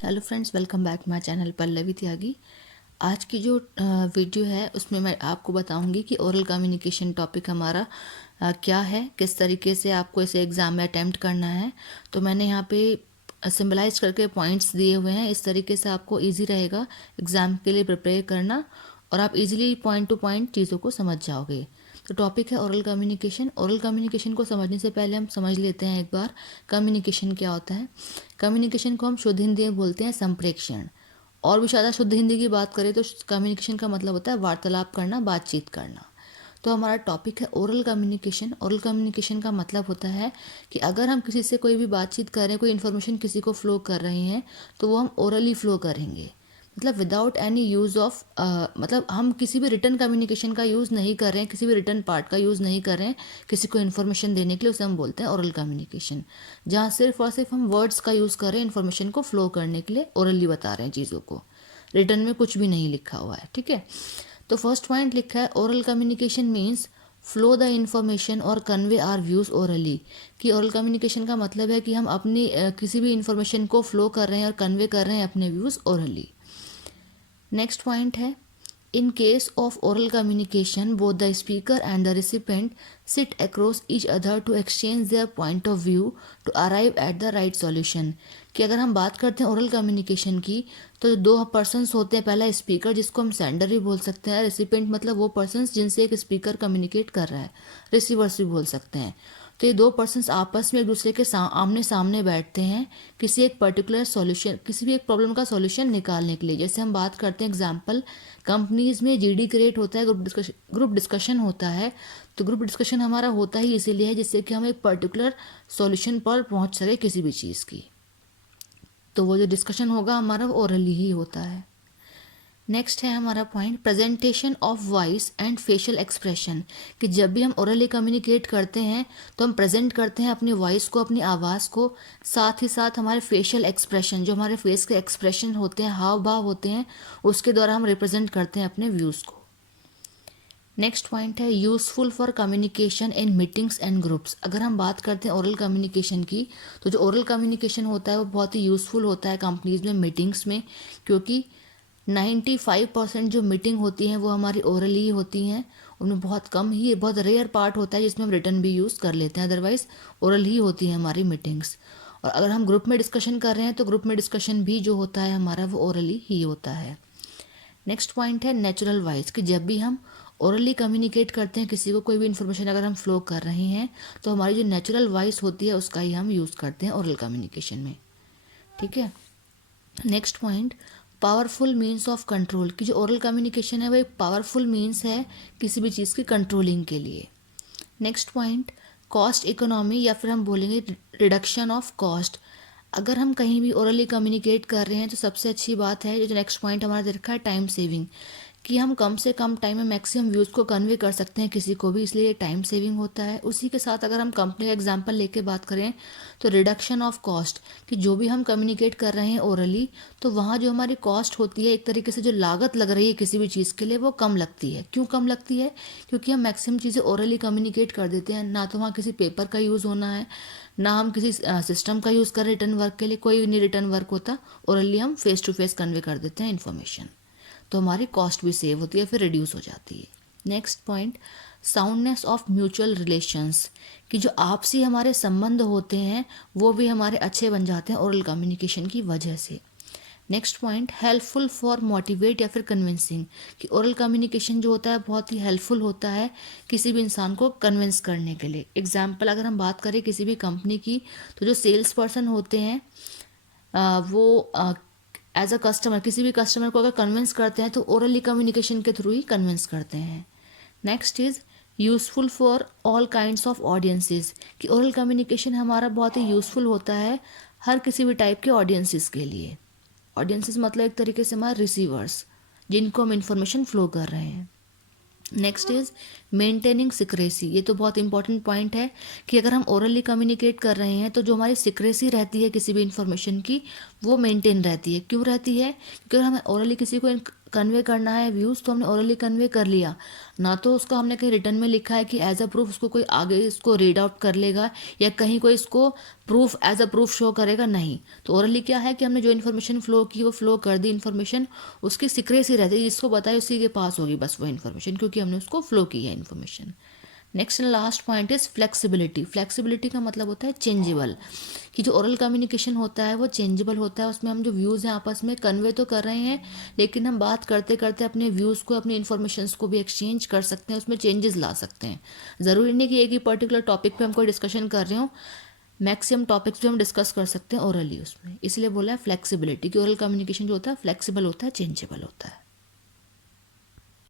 Hello friends, welcome back my channel Pallavi Tyagi. आज की जो वीडियो है उसमें मैं आपको बताऊंगी कि ओरल कम्युनिकेशन टॉपिक हमारा क्या है, किस तरीके से आपको इसे एग्ज़ाम में अटेम्प्ट करना है। तो मैंने यहाँ पे सिंबलाइज करके पॉइंट्स दिए हुए हैं। इस तरीके से आपको इजी रहेगा एग्ज़ाम के लिए प्रिपेयर करना और आप इजीली पॉइंट टू पॉइंट चीज़ों को समझ जाओगे। तो टॉपिक है ओरल कम्युनिकेशन। ओरल कम्युनिकेशन को समझने से पहले हम समझ लेते हैं एक बार कम्युनिकेशन क्या होता है। कम्युनिकेशन को हम शुद्ध हिंदी में बोलते हैं संप्रेषण। और भी ज़्यादा शुद्ध हिंदी की बात करें तो कम्युनिकेशन का मतलब होता है वार्तालाप करना, बातचीत करना। तो हमारा टॉपिक है ओरल कम्युनिकेशन। ओरल कम्युनिकेशन का मतलब होता है कि अगर हम किसी से कोई भी बातचीत कर रहे हैं, कोई इन्फॉर्मेशन किसी को फ्लो कर रहे हैं, तो वो हम ओरली फ्लो करेंगे। मतलब विदाउट एनी यूज़ ऑफ मतलब हम किसी भी रिटर्न कम्युनिकेशन का यूज़ नहीं कर रहे हैं, किसी भी रिटर्न पार्ट का यूज़ नहीं कर रहे हैं किसी को इन्फॉर्मेशन देने के लिए, उसे हम बोलते हैं ओरल कम्युनिकेशन। जहाँ सिर्फ और सिर्फ हम वर्ड्स का यूज़ कर रहे हैं इन्फॉर्मेशन को फ्लो करने के लिए, ओरली बता रहे हैं चीज़ों को, रिटर्न में कुछ भी नहीं लिखा हुआ है। ठीक है, तो फर्स्ट पॉइंट लिखा है oral communication means flow the information और कन्वे आर व्यूज़ ओरली। कि ओरल कम्युनिकेशन का मतलब है कि हम अपनी किसी भी इन्फॉर्मेशन को फ्लो कर रहे हैं और कन्वे कर रहे हैं अपने व्यूज़ ओरली। नेक्स्ट पॉइंट है in case of oral communication both the speaker and the recipient sit across each other to exchange their point of view to arrive at the right solution. कि अगर हम बात करते हैं oral communication की, तो दो पर्सन्स होते हैं। पहला स्पीकर, जिसको हम सेंडर भी बोल सकते हैं। रिसिपेंट मतलब वो पर्सन्स जिनसे एक स्पीकर कम्युनिकेट कर रहा है, रिसीवर्स भी बोल सकते हैं। तो ये दो पर्सन्स आपस में एक दूसरे के आमने सामने बैठते हैं किसी एक पर्टिकुलर सॉल्यूशन, किसी भी एक प्रॉब्लम का सॉल्यूशन निकालने के लिए। जैसे हम बात करते हैं एग्जांपल, कंपनीज में जीडी क्रिएट होता है, ग्रुप डिस्कशन होता है। तो ग्रुप डिस्कशन हमारा होता ही इसीलिए है जिससे कि हम एक पर्टिकुलर सॉल्यूशन पर पहुंच सके किसी भी चीज़ की। तो वो जो डिस्कशन होगा हमारा ओरली ही होता है। नेक्स्ट है हमारा point presentation of voice and facial expression. कि जब भी हम ओरली कम्युनिकेट करते हैं तो हम प्रेजेंट करते हैं अपनी वॉइस को, अपनी आवाज़ को, साथ ही साथ हमारे फेशियल एक्सप्रेशन, जो हमारे फेस के एक्सप्रेशन होते हैं, हाव भाव होते हैं, उसके द्वारा हम रिप्रेजेंट करते हैं अपने व्यूज़ को। नेक्स्ट पॉइंट है useful for communication in meetings and groups. अगर हम बात करते हैं ओरल कम्युनिकेशन की, तो जो ओरल कम्युनिकेशन होता है वो बहुत ही यूज़फुल होता है कंपनीज में, मीटिंग्स में। क्योंकि 95% जो मीटिंग होती हैं वो हमारी ओरल ही होती हैं। उनमें बहुत कम ही, बहुत रेयर पार्ट होता है जिसमें हम रिटर्न भी यूज़ कर लेते हैं, अदरवाइज ओरल ही होती हैं हमारी मीटिंग्स। और अगर हम ग्रुप में डिस्कशन कर रहे हैं तो ग्रुप में डिस्कशन भी जो होता है हमारा वो ओरली ही होता है। नेक्स्ट पॉइंट है नेचुरल वॉइस। कि जब भी हम ओरली कम्युनिकेट करते हैं किसी को, कोई भी इन्फॉर्मेशन अगर हम फ्लो कर रहे हैं, तो हमारी जो नेचुरल वॉइस होती है उसका ही हम यूज़ करते हैं ओरल कम्युनिकेशन में। ठीक है, next point powerful means of control. की जो ओरल कम्युनिकेशन है वो एक पावरफुल मीन्स है किसी भी चीज़ की कंट्रोलिंग के लिए। नेक्स्ट पॉइंट कॉस्ट इकोनॉमी, या फिर हम बोलेंगे रिडक्शन ऑफ कॉस्ट। अगर हम कहीं भी ओरली कम्युनिकेट कर रहे हैं तो सबसे अच्छी बात है, जो नेक्स्ट पॉइंट हमारा दे रखा है टाइम सेविंग। कि हम कम से कम टाइम में मैक्सिमम व्यूज़ को कन्वे कर सकते हैं किसी को भी, इसलिए टाइम सेविंग होता है। उसी के साथ अगर हम कंपनी का एग्जांपल लेके बात करें तो रिडक्शन ऑफ कॉस्ट। कि जो भी हम कम्युनिकेट कर रहे हैं ओरली, तो वहाँ जो हमारी कॉस्ट होती है, एक तरीके से जो लागत लग रही है किसी भी चीज़ के लिए, वो कम लगती है। क्यों कम लगती है? क्योंकि हम मैक्सिमम चीज़ें ओरली कम्युनिकेट कर देते हैं। ना तो वहाँ किसी पेपर का यूज़ होना है, ना हम किसी सिस्टम का यूज़ करें रिटर्न वर्क के लिए, कोई नहीं रिटर्न वर्क होता। ओरली हम फेस टू फेस कन्वे कर देते हैं इन्फॉर्मेशन, तो हमारी कॉस्ट भी सेव होती है, फिर रिड्यूस हो जाती है। Next point soundness of mutual relations. कि जो आपसी हमारे संबंध होते हैं वो भी हमारे अच्छे बन जाते हैं ओरल कम्युनिकेशन की वजह से। Next point helpful for motivate या फिर कन्विंसिंग। कि ओरल कम्युनिकेशन जो होता है बहुत ही हेल्पफुल होता है किसी भी इंसान को कन्विंस करने के लिए। एग्जाम्पल अगर हम बात करें किसी भी कंपनी की, तो जो सेल्स पर्सन होते हैं वो एज अ कस्टमर, किसी भी कस्टमर को अगर कन्विंस करते हैं तो ओरली कम्युनिकेशन के थ्रू ही कन्विंस करते हैं। Next is useful for all kinds of audiences. कि ओरल कम्युनिकेशन हमारा बहुत ही यूज़फुल होता है हर किसी भी टाइप के ऑडियंसेस के लिए। ऑडियंसेस मतलब एक तरीके से हमारे रिसीवर्स, जिनको हम इंफॉर्मेशन फ्लो कर रहे हैं। Next is maintaining secrecy. ये तो बहुत इंपॉर्टेंट पॉइंट है कि अगर हम ओरली कम्युनिकेट कर रहे हैं तो जो हमारी सिक्रेसी रहती है किसी भी इंफॉर्मेशन की, वो मेंटेन रहती है। क्यों रहती है? क्योंकि अगर हम ओरली किसी को कन्वे करना है व्यूज़ तो हमने ओरली कन्वे कर लिया, ना तो उसको हमने कहीं रिटर्न में लिखा है कि एज अ प्रूफ उसको कोई आगे इसको रीड आउट कर लेगा या कहीं कोई इसको proof as a proof show करेगा, नहीं। तो ओरली क्या है कि हमने जो इन्फॉर्मेशन फ्लो की वो फ्लो कर दी इन्फॉर्मेशन, उसकी सीक्रेसी रहती है, जिसको बताए उसी के पास होगी बस वो इन्फॉर्मेशन, क्योंकि हमने उसको फ्लो की है information. Next and last point is flexibility. Flexibility का मतलब होता है चेंजेबल, कि जो ओरल कम्युनिकेशन होता है वो चेंजेबल होता है। उसमें हम जो व्यूज़ हैं आपस में कन्वे तो कर रहे हैं, लेकिन हम बात करते करते अपने व्यूज़ को, अपने इन्फॉर्मेशंस को भी एक्सचेंज कर सकते हैं, उसमें चेंजेस ला सकते हैं। ज़रूरी नहीं कि एक ही पर्टिकुलर टॉपिक पे हम कोई डिस्कशन कर रहे हो, मैक्सिमम टॉपिक्स भी हम डिस्कस कर सकते हैं ओरली उसमें। इसलिए बोला है फ्लेक्सिबिलिटी, कि ओरल कम्युनिकेशन जो होता है फ्लेक्सिबल होता है, चेंजेबल होता है।